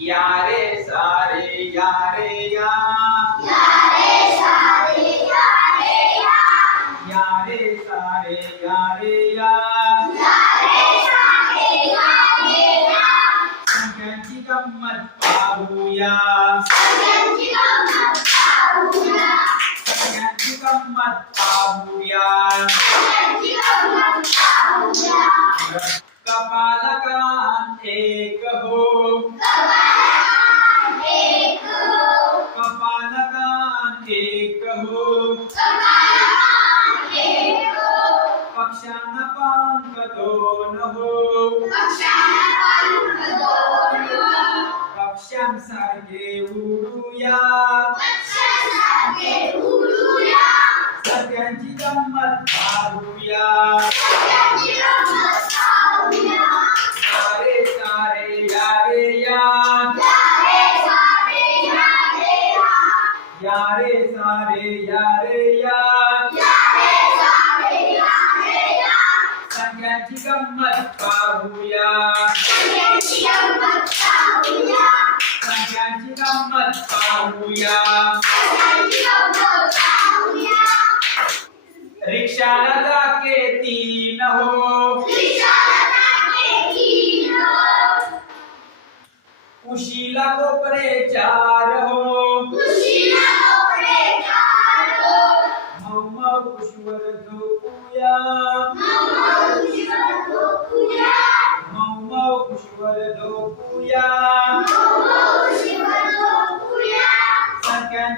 या। रे सारे या। रे या या। रे सारे या। रे या। संख्यांची गंमत पाहूया संख्यांची गंमत पाहूया कपालकान एक हो। पक्षांना पंख दोन हो पक्ष्यांसारखे उडूया. सगळ्यांची गंमत पाहूया सगळ्यांची गंमत पाहूया सगळ्यांची गंमत पाहूया रिक्षाला जाके तीन हो उशीला कोपरे चार हो मम पुष्वर झोपूया मम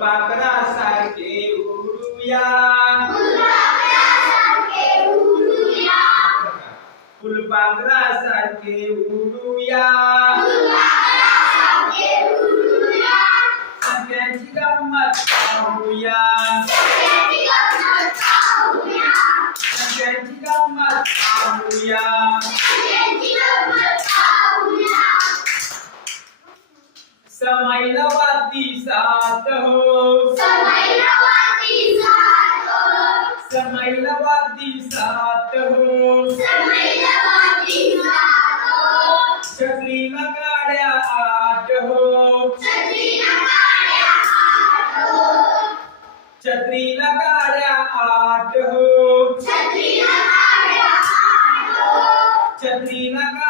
फुलपाखरा सारखे उडूया. फुलपाखरा सारखे उडूया. सगळ्यांची गंमत पाहूया. सगळ्यांची गंमत पाहूया. समैलवादी सात हो। समैलवादी सात हो। समाइलावादी साथ हो। समाइलावादी साथ हो। चक्रीला गाड्या आठ हो। छत्रीला गाड्या आठ हो। छत्रीला गाड्या आठ